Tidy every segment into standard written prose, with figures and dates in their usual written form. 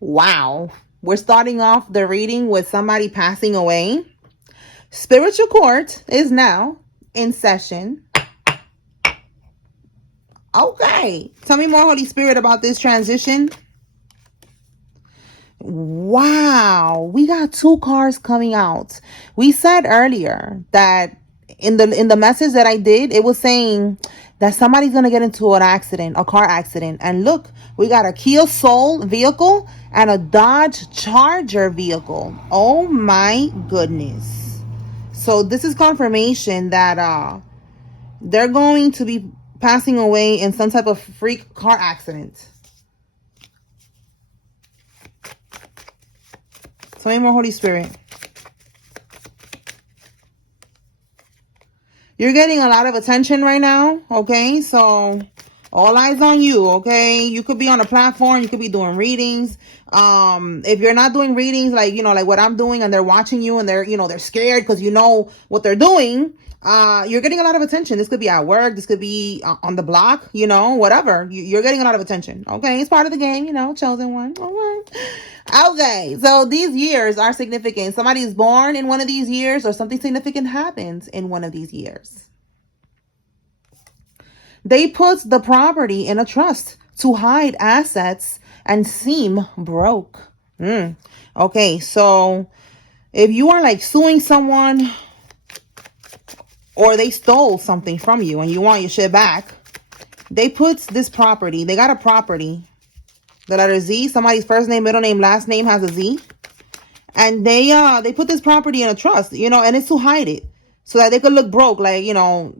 Wow. We're starting off the reading with somebody passing away. Spiritual court is now in session. Okay. Tell me more, Holy Spirit, about this transition. Wow. We got two cards coming out. We said earlier that in the message that I did, it was saying that somebody's going to get into an accident, a car accident. And look, we got a Kia Soul vehicle and a Dodge Charger vehicle. Oh my goodness. So this is confirmation that they're going to be passing away in some type of freak car accident. Tell me more, Holy Spirit. You're getting a lot of attention right now, okay? So all eyes on you, okay? You could be on a platform, you could be doing readings. If you're not doing readings like, like what I'm doing, and they're watching you and they're scared because you know what they're doing, you're getting a lot of attention. This could be at work, this could be on the block, whatever. You're getting a lot of attention, okay? It's part of the game, chosen one. All right. Okay, so these years are significant. Somebody's born in one of these years, or something significant happens in one of these years. They put the property in a trust to hide assets and seem broke. Okay, so if you are like suing someone, or they stole something from you and you want your shit back, they put this property, they got a property, the letter Z, somebody's first name, middle name, last name has a Z. And they put this property in a trust, and it's to hide it. So that they could look broke, like,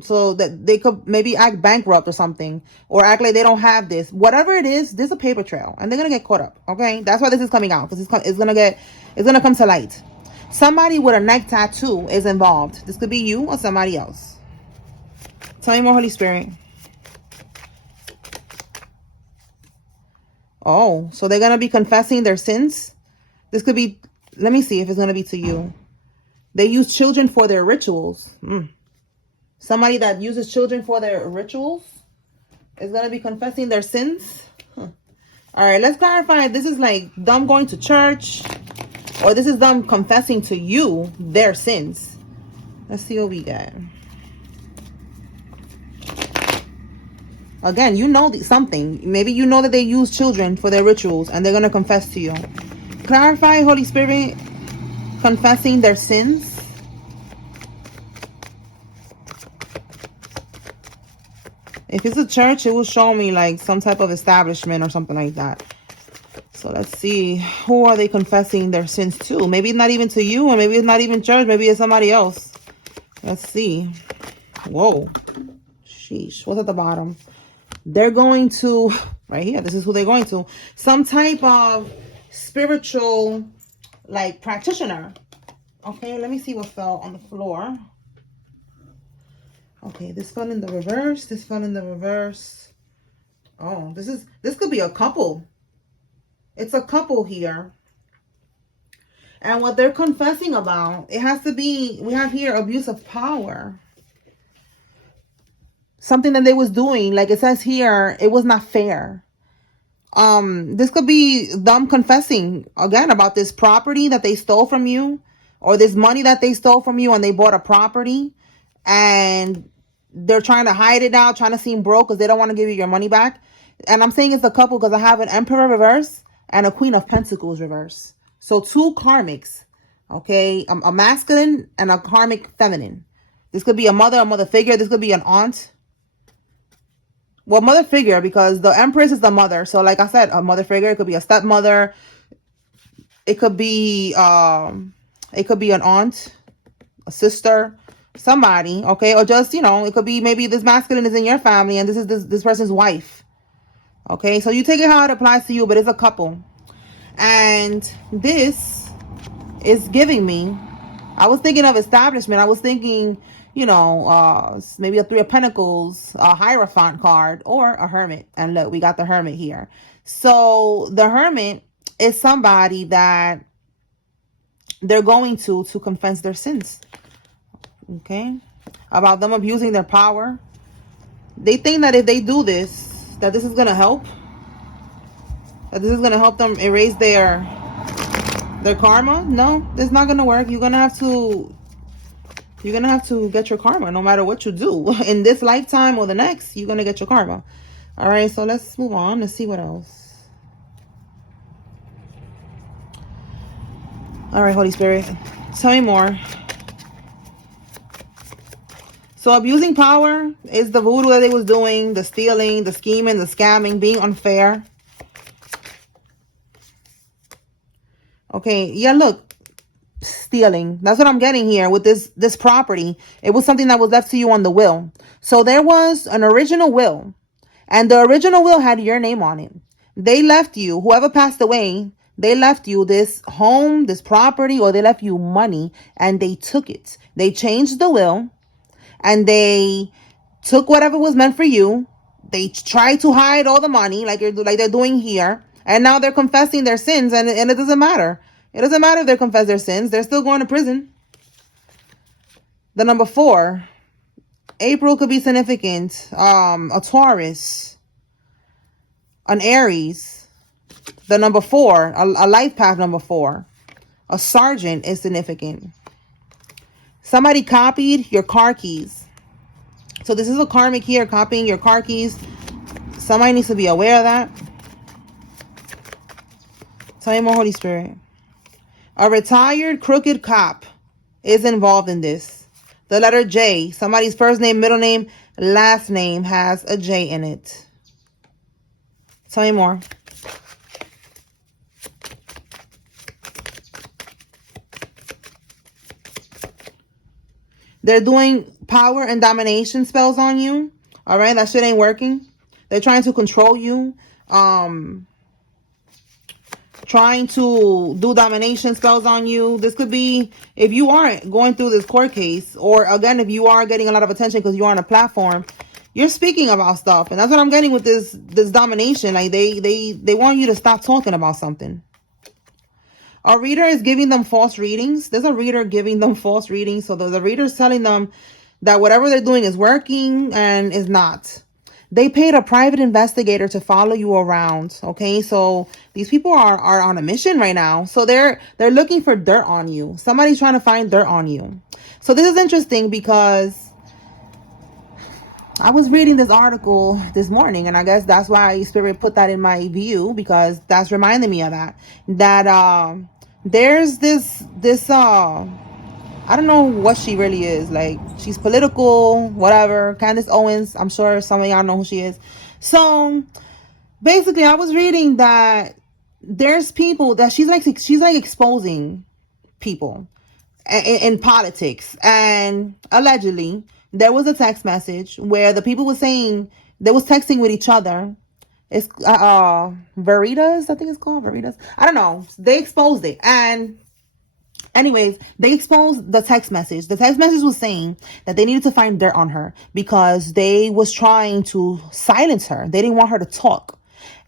so that they could maybe act bankrupt or something. Or act like they don't have this. Whatever it is, there's a paper trail. And they're going to get caught up, okay? That's why this is coming out. Because it's going to come to light. Somebody with a neck tattoo is involved. This could be you or somebody else. Tell me more, Holy Spirit. Oh, so they're going to be confessing their sins? This could be, let me see if it's going to be to you. They use children for their rituals. Somebody that uses children for their rituals is going to be confessing their sins. All right, let's clarify. This is like them going to church, or this is them confessing to you their sins. Let's see what we got. Again, something. Maybe you know that they use children for their rituals and they're going to confess to you. Clarify, Holy Spirit, confessing their sins. If it's a church, it will show me like some type of establishment or something like that. So let's see. Who are they confessing their sins to? Maybe it's not even to you, or maybe it's not even church. Maybe it's somebody else. Let's see. Whoa. Sheesh. What's at the bottom? They're going to, right here, this is who they're going to. Some type of spiritual, like, practitioner. Okay, let me see what fell on the floor. Okay, this fell in the reverse. This fell in the reverse. Oh, this could be a couple. It's a couple here. And what they're confessing about, it has to be, we have here abuse of power. Something that they was doing, like it says here, it was not fair. This could be them confessing again about this property that they stole from you, or this money that they stole from you, and they bought a property and they're trying to hide it now, trying to seem broke because they don't want to give you your money back. And I'm saying it's a couple because I have an Emperor reverse and a Queen of Pentacles reverse. So two karmics, okay? A masculine and a karmic feminine. This could be a mother figure. This could be an aunt. Well, mother figure, because the Empress is the mother. So like I said, a mother figure. It could be a stepmother. It could be an aunt, a sister, somebody, okay? Or just, it could be maybe this masculine is in your family and this is this person's wife. Okay? So you take it how it applies to you, but it's a couple. And this is giving me, I was thinking of establishment. I was thinking, maybe a Three of Pentacles, a Hierophant card, or a Hermit. And look, we got the Hermit here. So the Hermit is somebody that they're going to confess their sins. Okay? About them abusing their power. They think that if they do this, that this is going to help. That this is gonna help them erase their karma. No, it's not gonna work. You're gonna have to get your karma no matter what you do. In this lifetime or the next, you're gonna get your karma. All right, so let's move on. Let's see what else. All right, Holy Spirit, tell me more. So abusing power is the voodoo that they was doing, the stealing, the scheming, the scamming, being unfair. Okay, yeah, look, stealing. That's what I'm getting here with this property. It was something that was left to you on the will. So there was an original will, and the original will had your name on it. They left you, whoever passed away, they left you this home, this property, or they left you money, and they took it. They changed the will, and they took whatever was meant for you. They tried to hide all the money like they're doing here. And now they're confessing their sins, and it doesn't matter. It doesn't matter if they confess their sins. They're still going to prison. The number 4. April could be significant. A Taurus. An Aries. The number 4. A life path number 4. A sergeant is significant. Somebody copied your car keys. So this is a karmic here, copying your car keys. Somebody needs to be aware of that. Tell me more, Holy Spirit. A retired crooked cop is involved in this. The letter J. Somebody's first name, middle name, last name has a J in it. Tell me more. They're doing power and domination spells on you. All right, that shit ain't working. They're trying to control you. Trying to do domination spells on you. This could be if you aren't going through this court case, or again, if you are getting a lot of attention because you're on a platform, you're speaking about stuff. And that's what I'm getting with this domination. Like they want you to stop talking about something. A reader is giving them false readings. There's a reader giving them false readings. So the reader is telling them that whatever they're doing is working and is not. They paid a private investigator to follow you around. Okay, so these people are on a mission right now. So they're looking for dirt on you. Somebody's trying to find dirt on you. So this is interesting because I was reading this article this morning, and I guess that's why Spirit put that in my view, because that's reminding me of that. That there's this I don't know what she really is. Like, she's political, whatever. Candace Owens, I'm sure some of y'all know who she is. So basically, I was reading that there's people that she's like exposing people in politics. And allegedly, there was a text message where the people were saying they was texting with each other. It's Veritas, I think it's called Veritas. I don't know. They exposed it. And anyways, they exposed the text message. The text message was saying that they needed to find dirt on her because they was trying to silence her. They didn't want her to talk.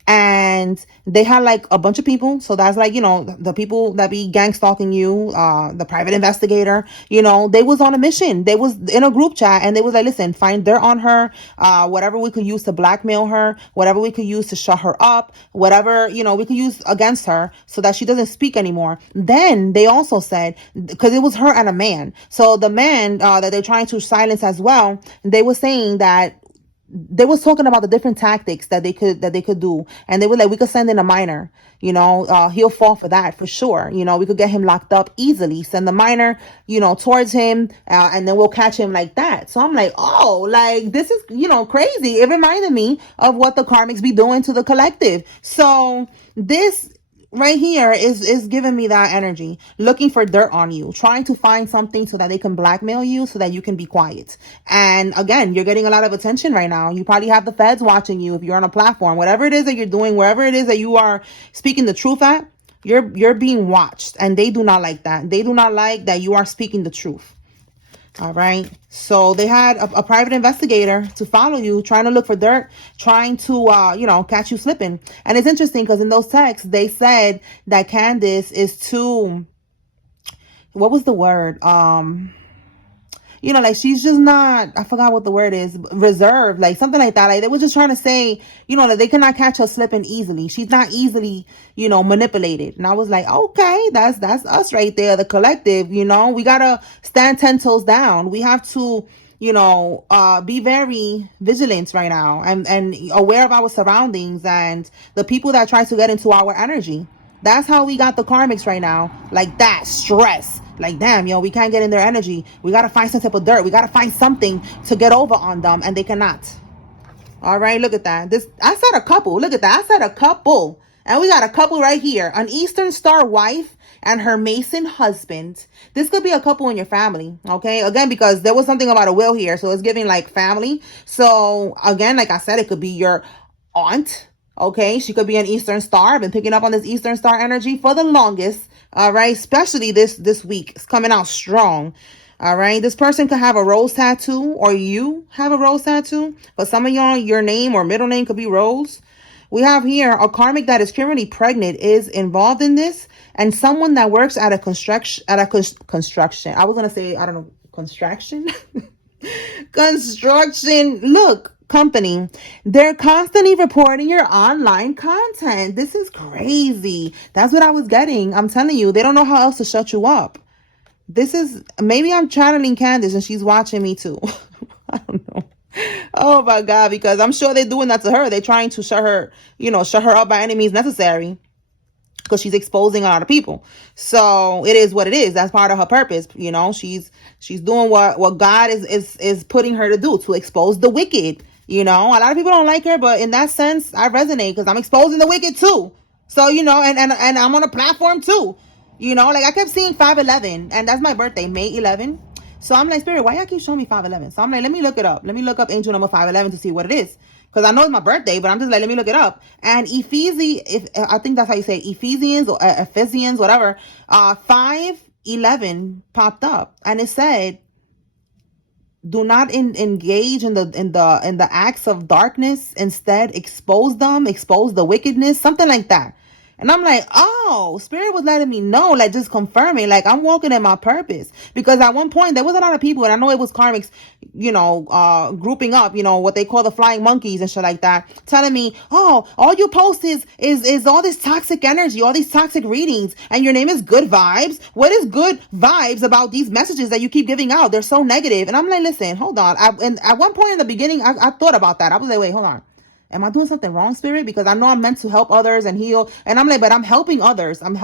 And they had like a bunch of people. So that's like, the people that be gang stalking you, the private investigator, they was on a mission. They was in a group chat and they was like, listen, find dirt on her, whatever we could use to blackmail her, whatever we could use to shut her up, whatever, we could use against her so that she doesn't speak anymore. Then they also said, because it was her and a man. So the man that they're trying to silence as well, they were saying that they was talking about the different tactics that they could do. And they were like, we could send in a minor, he'll fall for that for sure. We could get him locked up easily, send the minor, towards him, and then we'll catch him like that. So I'm like, oh, like this is, crazy. It reminded me of what the Karmics be doing to the collective. So this right here is giving me that energy, looking for dirt on you, trying to find something so that they can blackmail you so that you can be quiet. And again, you're getting a lot of attention right now. You probably have the feds watching you if you're on a platform, whatever it is that you're doing, wherever it is that you are speaking the truth at, you're being watched, and they do not like that. They do not like that you are speaking the truth. All right. So they had a private investigator to follow you, trying to look for dirt, trying to, catch you slipping. And it's interesting because in those texts, they said that Candace is too, what was the word? like she's just not, I forgot what the word is, reserved, like something like that. Like they were just trying to say, that they cannot catch her slipping easily. She's not easily, manipulated. And I was like, okay, that's us right there, the collective. We gotta stand 10 toes down. We have to, be very vigilant right now, and aware of our surroundings and the people that try to get into our energy. That's how we got the karmics right now. Like that stress. Like, damn, we can't get in their energy. We got to find some type of dirt. We got to find something to get over on them, and they cannot. All right, look at that. I said a couple. Look at that. I said a couple. And we got a couple right here. An Eastern Star wife and her Mason husband. This could be a couple in your family, okay? Again, because there was something about a will here, so it's giving like family. So again, like I said, it could be your aunt, okay? She could be an Eastern Star. I've been picking up on this Eastern Star energy for the longest, all right? Especially this week. It's coming out strong. All right. This person could have a rose tattoo, or you have a rose tattoo. But some of y'all, your name or middle name could be Rose. We have here a karmic that is currently pregnant is involved in this, and someone that works at a construction. I was gonna say, I don't know, construction. Construction. Look, company. They're constantly reporting your online content. This is crazy. That's what I was getting. I'm telling you, they don't know how else to shut you up. This is, maybe I'm channeling Candace and she's watching me too. I don't know. Oh my God, because I'm sure they're doing that to her. They're trying to shut her up by any means necessary, because she's exposing a lot of people. So it is what it is. That's part of her purpose. She's doing what God is putting her to do, to expose the wicked. A lot of people don't like her, but in that sense, I resonate because I'm exposing the wicked too. So, and I'm on a platform too. Like I kept seeing 511, and that's my birthday, May 11. So I'm like, Spirit, why y'all keep showing me 511? So I'm like, let me look it up. Let me look up angel number 511 to see what it is. Because I know it's my birthday, but I'm just like, let me look it up. And I think that's how you say it, Ephesians or Ephesians, whatever. 511 popped up, and it said, do not engage in the acts of darkness. Instead, expose the wickedness, something like that. And I'm like, oh, Spirit was letting me know, like just confirming, like I'm walking in my purpose. Because at one point there was a lot of people, and I know it was karmics, grouping up, what they call the flying monkeys and shit like that, telling me, oh, all you post is all this toxic energy, all these toxic readings, and your name is Good Vibes. What is good vibes about these messages that you keep giving out? They're so negative. And I'm like, listen, hold on. And at one point in the beginning, I thought about that. I was like, wait, hold on. Am I doing something wrong, Spirit? Because I know I'm meant to help others and heal. And I'm like, but I'm helping others. I'm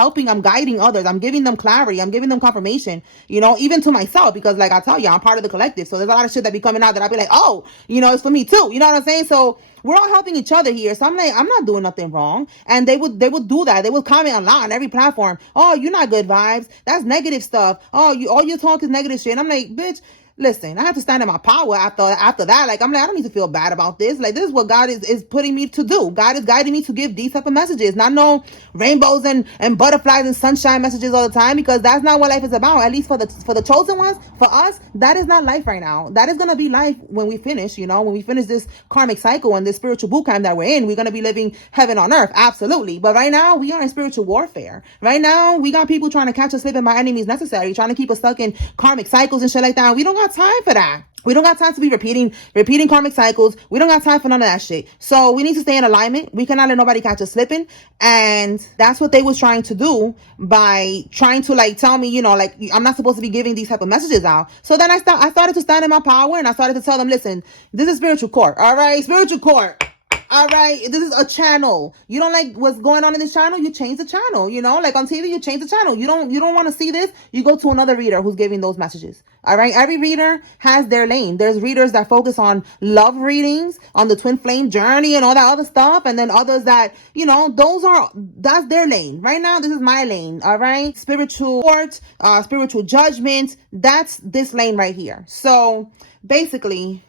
guiding others. I'm giving them clarity. I'm giving them confirmation, even to myself. Because like I tell you, I'm part of the collective. So there's a lot of shit that be coming out that I'll be like, oh, it's for me too. You know what I'm saying? So we're all helping each other here. So I'm like, I'm not doing nothing wrong. And they would do that. They would comment a lot on every platform. Oh, you're not good vibes. That's negative stuff. Oh, all you talk is negative shit. And I'm like, bitch, listen, I have to stand in my power after that. Like, I'm like, I don't need to feel bad about this. Like, this is what God is putting me to do. God is guiding me to give these type of messages. Not no rainbows and butterflies and sunshine messages all the time, because that's not what life is about. At least for the chosen ones, for us, that is not life right now. That is going to be life when we finish, when we finish this karmic cycle and this spiritual boot camp that we're in. We're going to be living heaven on earth. Absolutely. But right now, we are in spiritual warfare. Right now, we got people trying to catch us slipping by any means necessary, trying to keep us stuck in karmic cycles and shit like that. We don't got time for that. We don't got time to be repeating karmic cycles. We don't got time for none of that shit. So we need to stay in alignment. We cannot let nobody catch us slipping. And that's what they was trying to do by trying to like tell me, like I'm not supposed to be giving these type of messages out. So then I started to stand in my power, and I started to tell them, listen, this is spiritual court. All right. Spiritual court. All right, this is a channel. You don't like what's going on in this channel, you change the channel. Like on TV, you change the channel. You don't want to see this, you go to another reader who's giving those messages. All right, every reader has their lane. There's readers that focus on love readings, on the twin flame journey and all that other stuff, and then others that, that's their lane. Right now, this is my lane. All right, spiritual court, spiritual judgment. That's this lane right here. So basically,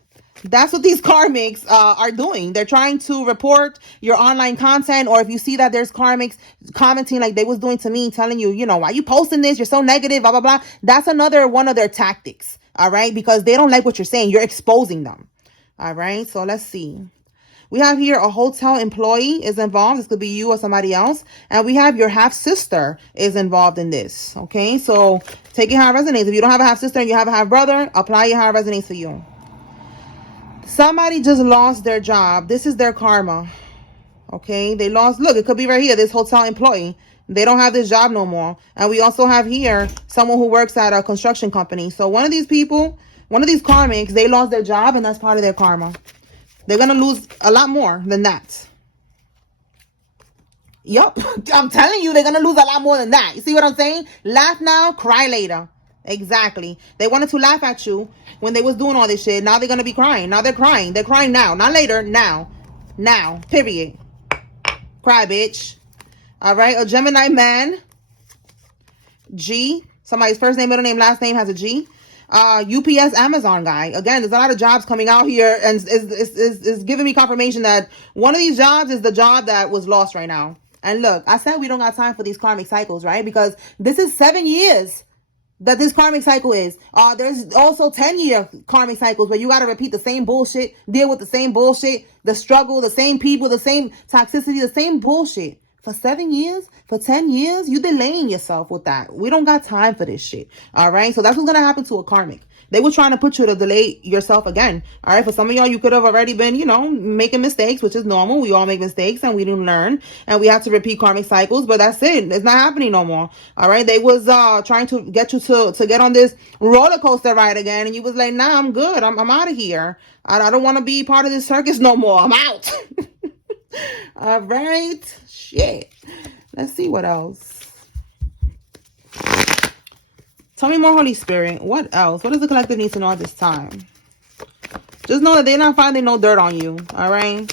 that's what these karmics are doing. They're trying to report your online content, or if you see that there's karmics commenting like they was doing to me, telling you, why you posting this? You're so negative, blah, blah, blah. That's another one of their tactics. All right. Because they don't like what you're saying. You're exposing them. All right. So let's see. We have here a hotel employee is involved. This could be you or somebody else. And we have your half-sister is involved in this. Okay, so take it how it resonates. If you don't have a half-sister and you have a half-brother, apply it how it resonates for you. Somebody just lost their job. This is their karma. Okay, they lost. Look, it could be right here. This hotel employee. They don't have this job no more. And we also have here someone who works at a construction company. So one of these people, one of these karmics, they lost their job and that's part of their karma. They're going to lose a lot more than that. Yup. I'm telling you, they're going to lose a lot more than that. You see what I'm saying? Laugh now, cry later. Exactly. They wanted to laugh at you when they was doing all this shit. Now they're going to be crying. Now they're crying. They're crying now. Not later. Now. Now. Period. Cry, bitch. All right. A Gemini man. G. Somebody's first name, middle name, last name has a G. UPS Amazon guy. Again, there's a lot of jobs coming out here and is giving me confirmation that one of these jobs is the job that was lost right now. And look, I said we don't got time for these karmic cycles, right? Because this is 7 years that this karmic cycle is. There's also 10-year karmic cycles where you got to repeat the same bullshit, deal with the same bullshit, the struggle, the same people, the same toxicity, the same bullshit. For 7 years, for 10 years, you delaying yourself with that. We don't got time for this shit. All right. So that's what's going to happen to a karmic. They were trying to put you to delay yourself again. All right. For some of y'all, you could have already been, making mistakes, which is normal. We all make mistakes and we didn't learn and we have to repeat karmic cycles, but that's it. It's not happening no more. All right. They was trying to get you to get on this roller coaster ride again. And you was like, nah, I'm good. I'm out of here. I don't want to be part of this circus no more. I'm out. All right. Shit. Let's see what else. Tell me more, Holy Spirit. What else? What does the collective need to know at this time? Just know that they're not finding no dirt on you. All right?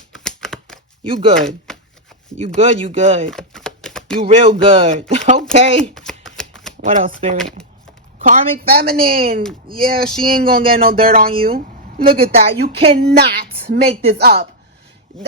You good. You good. You good. You real good. Okay. What else, Spirit? Karmic feminine. Yeah, she ain't gonna get no dirt on you. Look at that. You cannot make this up.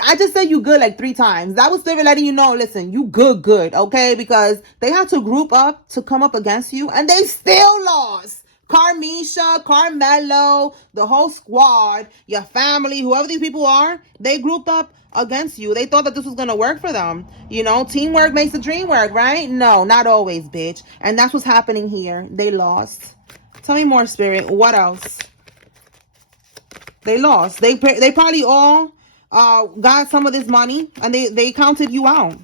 I just said you good like 3 times. That was Spirit letting you know, listen, you good, okay? Because they had to group up to come up against you, and they still lost. Carmisha, Carmelo, the whole squad, your family, whoever these people are, they grouped up against you. They thought that this was going to work for them. Teamwork makes the dream work, right? No, not always, bitch. And that's what's happening here. They lost. Tell me more, Spirit. What else? They lost. They probably all got some of this money and they counted you out.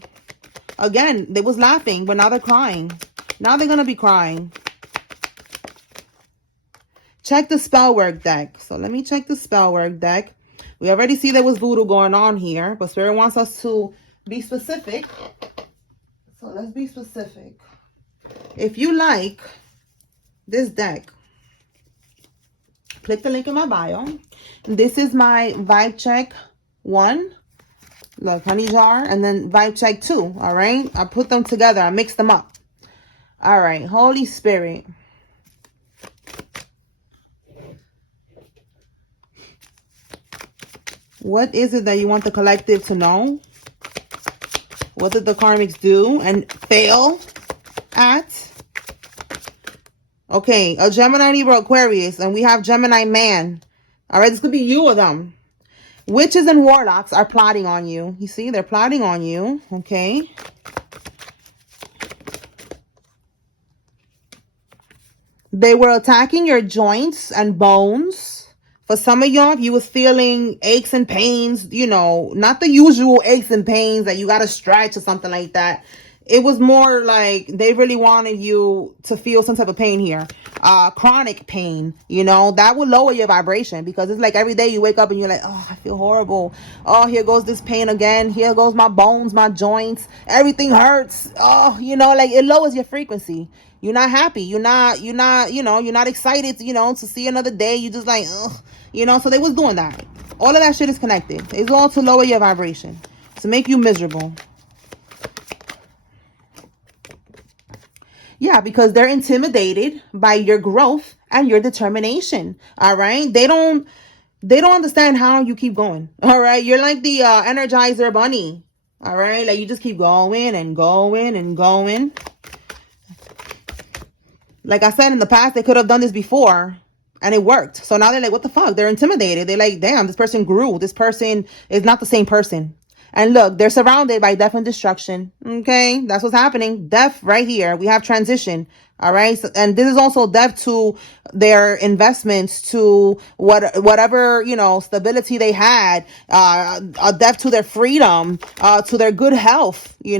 Again, they was laughing, but now they're crying. Now they're gonna be crying. Check the Spellwork deck. So let me check the Spellwork deck. We already see there was voodoo going on here, but Spirit wants us to be specific. So let's be specific. If you like this deck, click the link in my bio. This is my vibe check 1, look, honey jar, and then vibe check 2. All right, I put them together, I mixed them up. All right, Holy Spirit, what is it that you want the collective to know? What did the karmics do and fail at? Okay, a Gemini, Libra, Aquarius, and we have Gemini man. All right, this could be you or them. Witches and warlocks are plotting on you. You see, they're plotting on you. Okay. They were attacking your joints and bones. For some of y'all, if you was feeling aches and pains, not the usual aches and pains that you got to stretch or something like that. It was more like they really wanted you to feel some type of pain here. Chronic pain, that will lower your vibration because it's like every day you wake up and you're like, oh, I feel horrible. Oh, here goes this pain again. Here goes my bones, my joints. Everything hurts. Oh, like it lowers your frequency. You're not happy. You're not excited, to see another day. You just like, ugh, so they was doing that. All of that shit is connected. It's all to lower your vibration, to make you miserable. Yeah, because they're intimidated by your growth and your determination. All right. They don't understand how you keep going. All right. You're like the Energizer bunny. All right. Like you just keep going and going and going. Like I said in the past, they could have done this before. And it worked. So now they're like, what the fuck? They're intimidated. They're like, damn, this person grew. This person is not the same person. And look, they're surrounded by death and destruction. Okay, that's what's happening. Death right here. We have transition. All right, so, and this is also death to their investments, to whatever stability they had. A death to their freedom, to their good health. A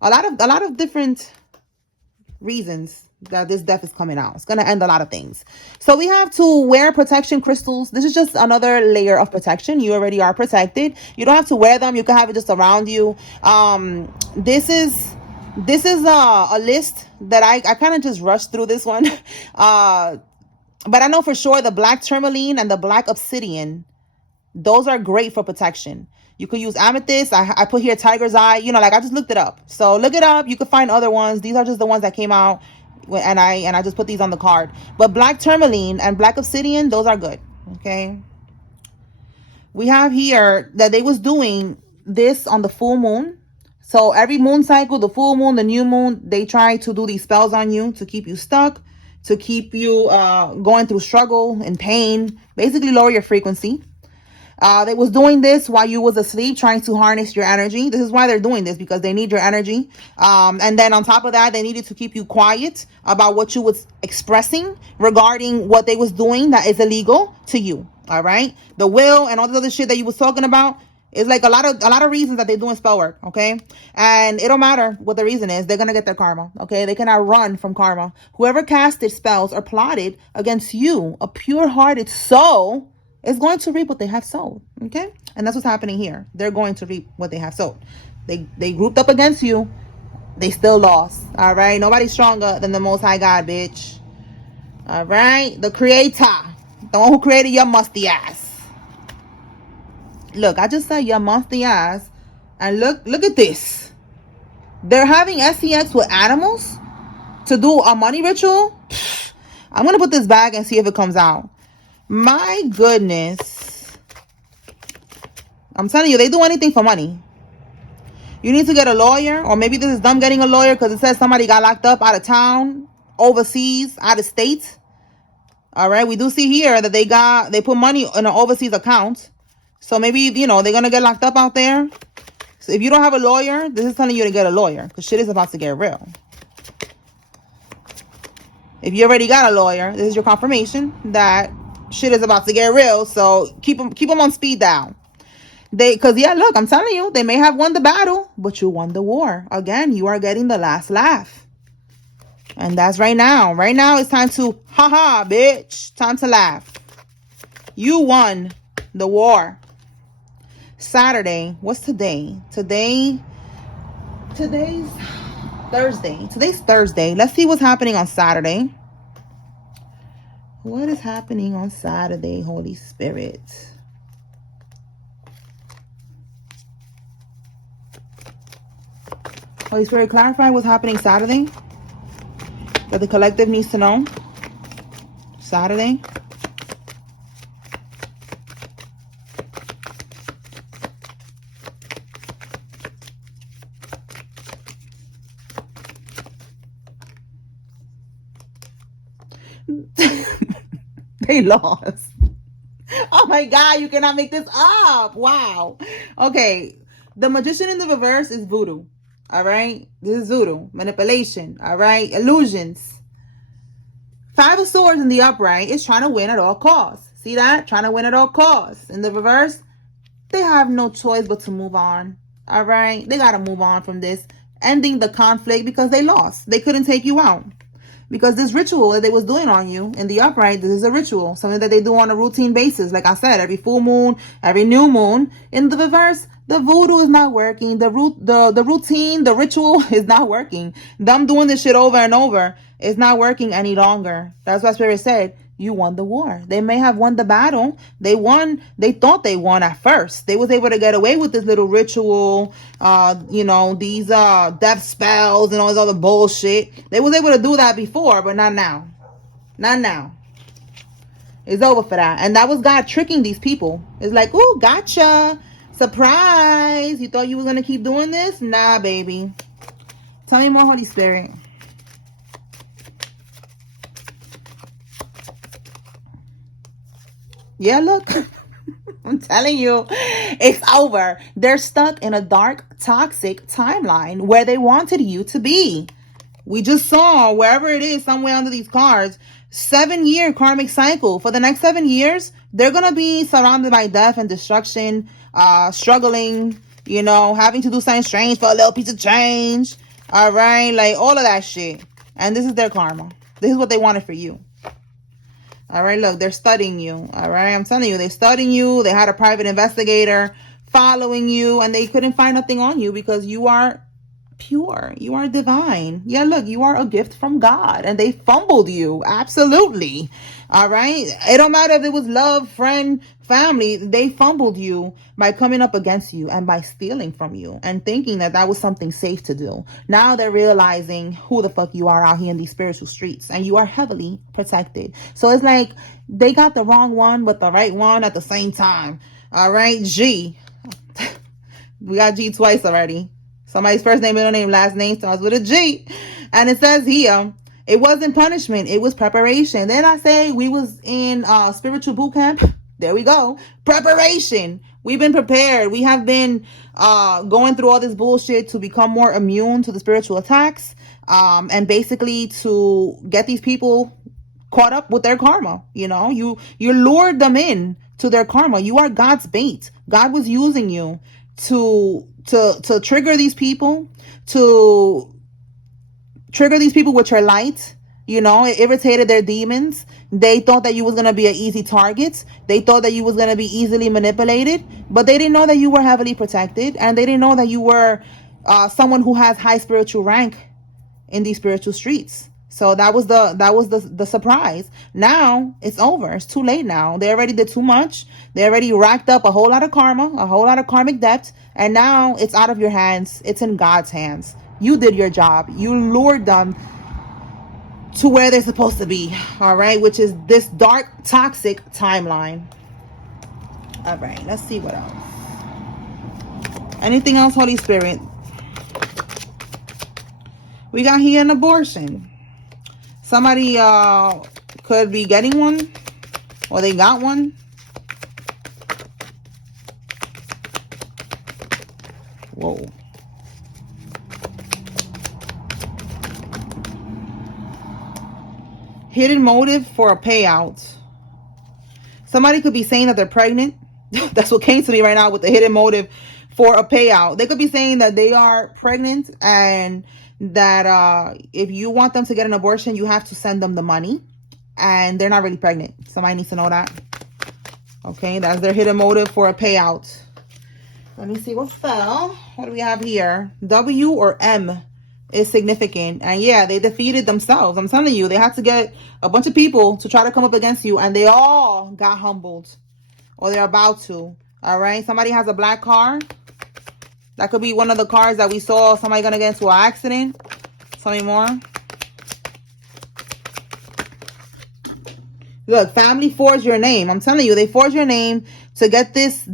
lot of different reasons that this death is coming out. It's going to end a lot of things. So we have to wear protection crystals. This is just another layer of protection. You already are protected. You don't have to wear them. You can have it just around you. This is a list that I kind of just rushed through this one. But I know for sure the black tourmaline and the black obsidian, those are great for protection. You could use amethyst. I put here tiger's eye. I just looked it up. So look it up. You could find other ones. These are just the ones that came out, and I just put these on the card. But black tourmaline and black obsidian, those are good. Okay. We have here that they was doing this on the full moon. So every moon cycle, the full moon, the new moon, they try to do these spells on you to keep you stuck, to keep you going through struggle and pain, basically lower your frequency. They was doing this while you was asleep, trying to harness your energy. This is why they're doing this, because they need your energy. And then on top of that, they needed to keep you quiet about what you was expressing regarding what they was doing that is illegal to you. All right. The will and all the other shit that you was talking about is like a lot of reasons that they're doing spell work. Okay. And it don't matter what the reason is. They're going to get their karma. Okay. They cannot run from karma. Whoever casted spells or plotted against you, a pure-hearted soul, is going to reap what they have sowed. Okay. And that's what's happening here. They're going to reap what they have sowed. They grouped up against you. They still lost. All right. Nobody's stronger than the Most High God, bitch. All right. The creator. The one who created your musty ass. Look, I just said your musty ass. And look at this. They're having SEX with animals to do a money ritual. I'm going to put this back and see if it comes out. My goodness. I'm telling you, they do anything for money. You need to get a lawyer, or maybe this is them getting a lawyer because it says somebody got locked up out of town, overseas, out of state. All right, we do see here that they put money in an overseas account. So maybe, they're going to get locked up out there. So if you don't have a lawyer, this is telling you to get a lawyer, because shit is about to get real. If you already got a lawyer, this is your confirmation that shit is about to get real. So keep them on speed dial. Because look, I'm telling you, they may have won the battle, but you won the war. Again, you are getting the last laugh. And that's right now. Right now, it's time to, haha, bitch. Time to laugh. You won the war. Saturday. What's today? Today's Thursday. Today's Thursday. Let's see what's happening on Saturday. What is happening on Saturday, Holy Spirit? Holy Spirit, clarify what's happening Saturday that the collective needs to know. Saturday. They lost. Oh my God, you cannot make this up. Wow. Okay. The magician in the reverse is voodoo. All right. This is voodoo. Manipulation. All right. Illusions. Five of Swords in the upright is trying to win at all costs. See that? Trying to win at all costs. In the reverse, they have no choice but to move on. All right. They got to move on from this. Ending the conflict because they lost. They couldn't take you out. Because this ritual that they was doing on you in the upright, this is a ritual. Something that they do on a routine basis. Like I said, every full moon, every new moon. In the reverse, the voodoo is not working. The routine, the ritual is not working. Them doing this shit over and over is not working any longer. That's what Spirit said. You won the war. They may have won the battle. They won. They thought they won at first. They was able to get away with this little ritual, these death spells and all this other bullshit. They was able to do that before, but not now. Not now. It's over for that. And that was God tricking these people. It's like, ooh, gotcha. Surprise. You thought you were going to keep doing this? Nah, baby. Tell me more, Holy Spirit. Yeah, look. I'm telling you, it's over. They're stuck in a dark, toxic timeline where they wanted you to be. We just saw, wherever it is, somewhere under these cards, 7-year karmic cycle. For the next 7 years, they're going to be surrounded by death and destruction, struggling, having to do something strange for a little piece of change. All right. Like all of that shit. And this is their karma. This is what they wanted for you. All right, look, they're studying you. All right, I'm telling you, they're studying you. They had a private investigator following you, and they couldn't find nothing on you because you are pure. You are divine. Yeah, look, you are a gift from God, and they fumbled you. Absolutely. All right. It don't matter if it was love, friend, family. They fumbled you by coming up against you and by stealing from you and thinking that that was something safe to do. Now they're realizing who the fuck you are out here in these spiritual streets, and you are heavily protected. So it's like they got the wrong one, but the right one at the same time. All right. G. We got G twice already. Somebody's first name, middle name, last name starts with a G. And it says here, it wasn't punishment. It was preparation. Then I say we was in spiritual boot camp. There we go. Preparation. We've been prepared. We have been going through all this bullshit to become more immune to the spiritual attacks. And basically to get these people caught up with their karma. You lured them in to their karma. You are God's bait. God was using you to trigger these people, with your light. It irritated their demons. They thought that you was going to be an easy target. They thought that you was going to be easily manipulated, but they didn't know that you were heavily protected, and they didn't know that you were someone who has high spiritual rank in these spiritual streets. So that was the surprise. Now it's over. It's too late now. They already did too much. They already racked up a whole lot of karma, a whole lot of karmic debt, and now it's out of your hands. It's in God's hands. You did your job. You lured them to where they're supposed to be. All right, which is this dark, toxic timeline. All right, let's see what else. Anything else, Holy Spirit? We got here an abortion. Somebody could be getting one, or they got one. Whoa. Hidden motive for a payout. Somebody could be saying that they're pregnant. That's what came to me right now with the hidden motive for a payout. They could be saying that they are pregnant and that if you want them to get an abortion, you have to send them the money, and they're not really pregnant. Somebody needs to know that. Okay, that's their hidden motive for a payout. Let me see what fell. What do we have here? W or M is significant. And yeah, they defeated themselves. I'm telling you, they had to get a bunch of people to try to come up against you, and they all got humbled, or they're about to. All right, somebody has a black car. That could be one of the cars that we saw somebody gonna get into an accident. Tell me more. Look, family forged your name. I'm telling you, they forged your name to get this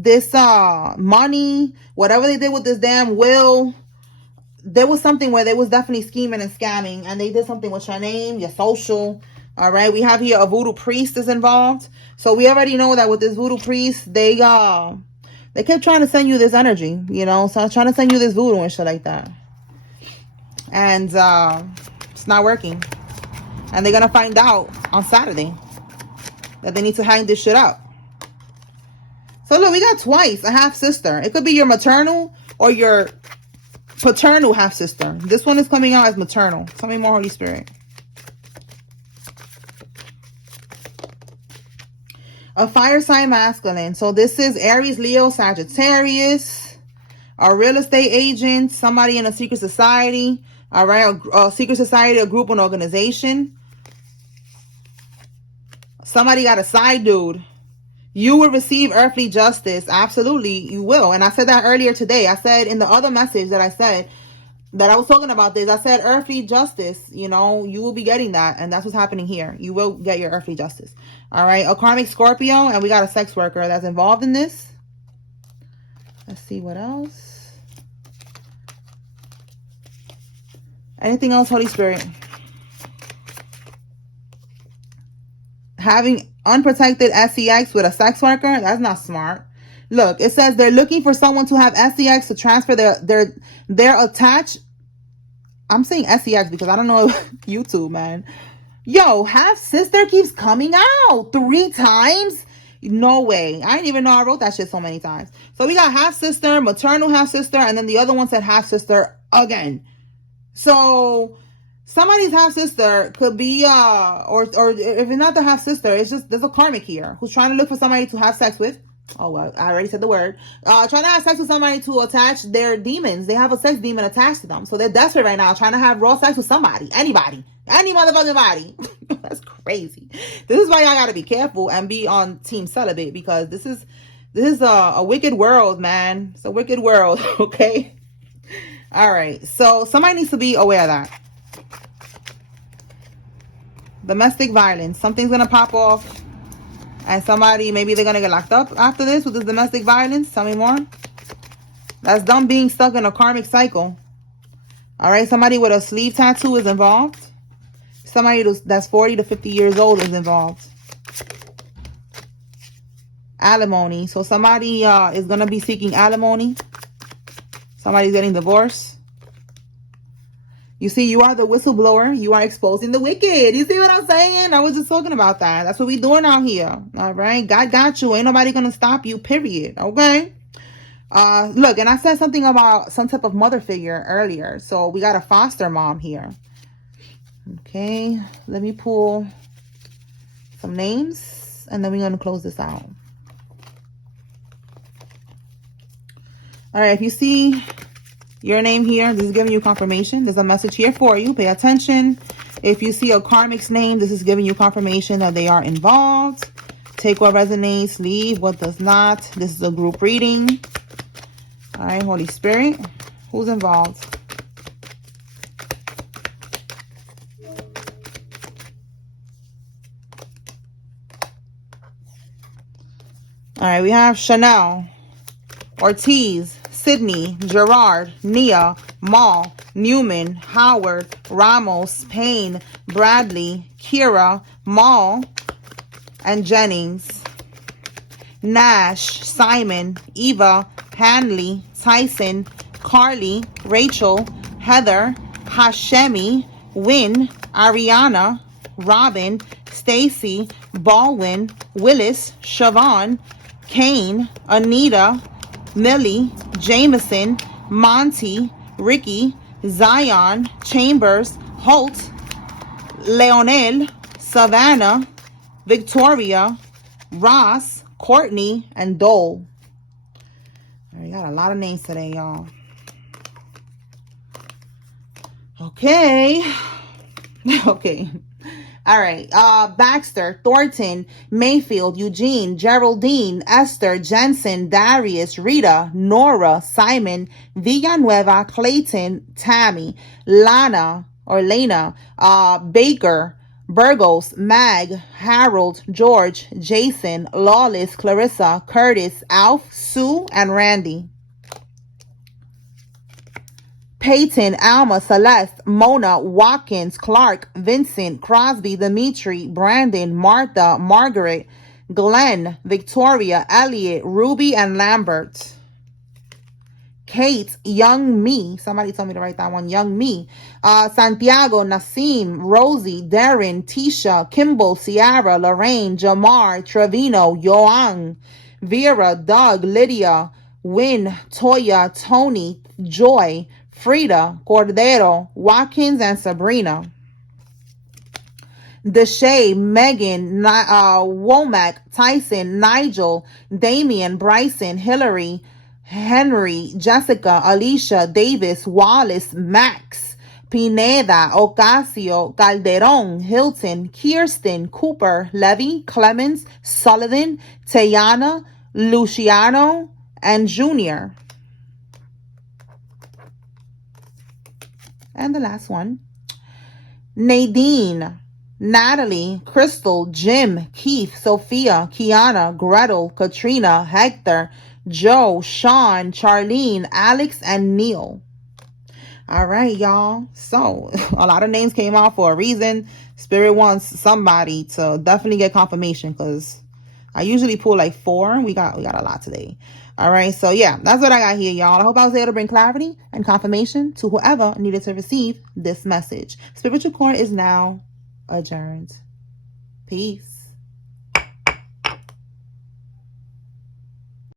money, whatever they did with this damn will. There was something where they was definitely scheming and scamming, and they did something with your name, your social. All right, we have here a voodoo priest is involved. So we already know that with this voodoo priest, they kept trying to send you this energy, so trying to send you this voodoo and shit like that. And it's not working. And they're going to find out on Saturday that they need to hang this shit up. So look, we got twice a half sister. It could be your maternal or your paternal half sister. This one is coming out as maternal. Tell me more, Holy Spirit. A fire sign masculine. So this is Aries, Leo, Sagittarius, a real estate agent, somebody in a secret society. All right, a secret society, a group, an organization. Somebody got a side dude. You will receive earthly justice. Absolutely, you will. And I said that earlier today. I said in the other message that I said that I was talking about this, I said earthly justice, you will be getting that. And that's what's happening here. You will get your earthly justice. All right, a karmic Scorpio, and we got a sex worker that's involved in this. Let's see what else. Anything else, Holy Spirit? Having Unprotected sex with a sex worker. That's not smart. Look, it says they're looking for someone to have sex to transfer their attached. I'm saying sex because I don't know YouTube, man. Yo, half sister keeps coming out 3 times. No way. I didn't even know I wrote that shit so many times. So we got half sister, maternal half sister, and then the other one said half sister again. So somebody's half sister could be or if it's not the half sister, it's just there's a karmic here who's trying to look for somebody to have sex with. Oh well, I already said the word. Trying to have sex with somebody to attach their demons. They have a sex demon attached to them, so they're desperate right now, trying to have raw sex with somebody, anybody, any motherfucking body. That's crazy. This is why y'all gotta be careful and be on team celibate, because this is a wicked world, man. It's a wicked world. Okay. All right. So somebody needs to be aware of that. Domestic violence. Something's gonna pop off. And somebody, maybe they're going to get locked up after this with this domestic violence. Tell me more. That's them being stuck in a karmic cycle. All right. Somebody with a sleeve tattoo is involved. Somebody that's 40 to 50 years old is involved. Alimony. So somebody is going to be seeking alimony. Somebody's getting divorced. You see, you are the whistleblower. You are exposing the wicked. You see what I'm saying? I was just talking about that. That's what we doing out here. All right. God got you. Ain't nobody going to stop you, period. Okay. Look, and I said something about some type of mother figure earlier. So we got a foster mom here. Okay. Let me pull some names and then we're going to close this out. All right. If you see your name here, this is giving you confirmation. There's a message here for you. Pay attention. If you see a karmic's name, this is giving you confirmation that they are involved. Take what resonates, leave what does not. This is a group reading. All right, Holy Spirit, who's involved? All right, we have Chanel, Ortiz, Sydney, Gerard, Nia, Mall, Newman, Howard, Ramos, Payne, Bradley, Kira, Mall, and Jennings, Nash, Simon, Eva, Hanley, Tyson, Carly, Rachel, Heather, Hashemi, Wynn, Ariana, Robin, Stacy, Baldwin, Willis, Siobhan, Kane, Anita, Millie, Jameson, Monty, Ricky, Zion, Chambers, Holt, Leonel, Savannah, Victoria, Ross, Courtney, and Dole. We got a lot of names today, y'all. Okay. Okay. All right. Baxter, Thornton, Mayfield, Eugene, Geraldine, Esther, Jensen, Darius, Rita, Nora, Simon, Villanueva, Clayton, Tammy, Lana, Baker, Burgos, Mag, Harold, George, Jason, Lawless, Clarissa, Curtis, Alf, Sue, and Randy. Peyton, Alma, Celeste, Mona, Watkins, Clark, Vincent, Crosby, Dimitri, Brandon, Martha, Margaret, Glenn, Victoria, Elliot, Ruby, and Lambert. Kate, Young Me. Somebody told me to write that one. Young Me. Santiago, Nassim, Rosie, Darren, Tisha, Kimball, Ciara, Lorraine, Jamar, Trevino, Yoang, Vera, Doug, Lydia, Win, Toya, Tony, Joy, Frida, Cordero, Watkins, and Sabrina. Deshay, Megan, Womack, Tyson, Nigel, Damian, Bryson, Hillary, Henry, Jessica, Alicia, Davis, Wallace, Max, Pineda, Ocasio, Calderon, Hilton, Kirsten, Cooper, Levy, Clemens, Sullivan, Tayana, Luciano, and Junior. And the last one. Nadine, Natalie, Crystal, Jim, Keith, Sophia, Kiana, Gretel, Katrina, Hector, Joe, Sean, Charlene, Alex, and Neil. All right, y'all. So a lot of names came out for a reason. Spirit wants somebody to definitely get confirmation, because I usually pull like 4. We got a lot today. All right, so yeah, that's what I got here, y'all. I hope I was able to bring clarity and confirmation to whoever needed to receive this message. Spiritual court is now adjourned. Peace.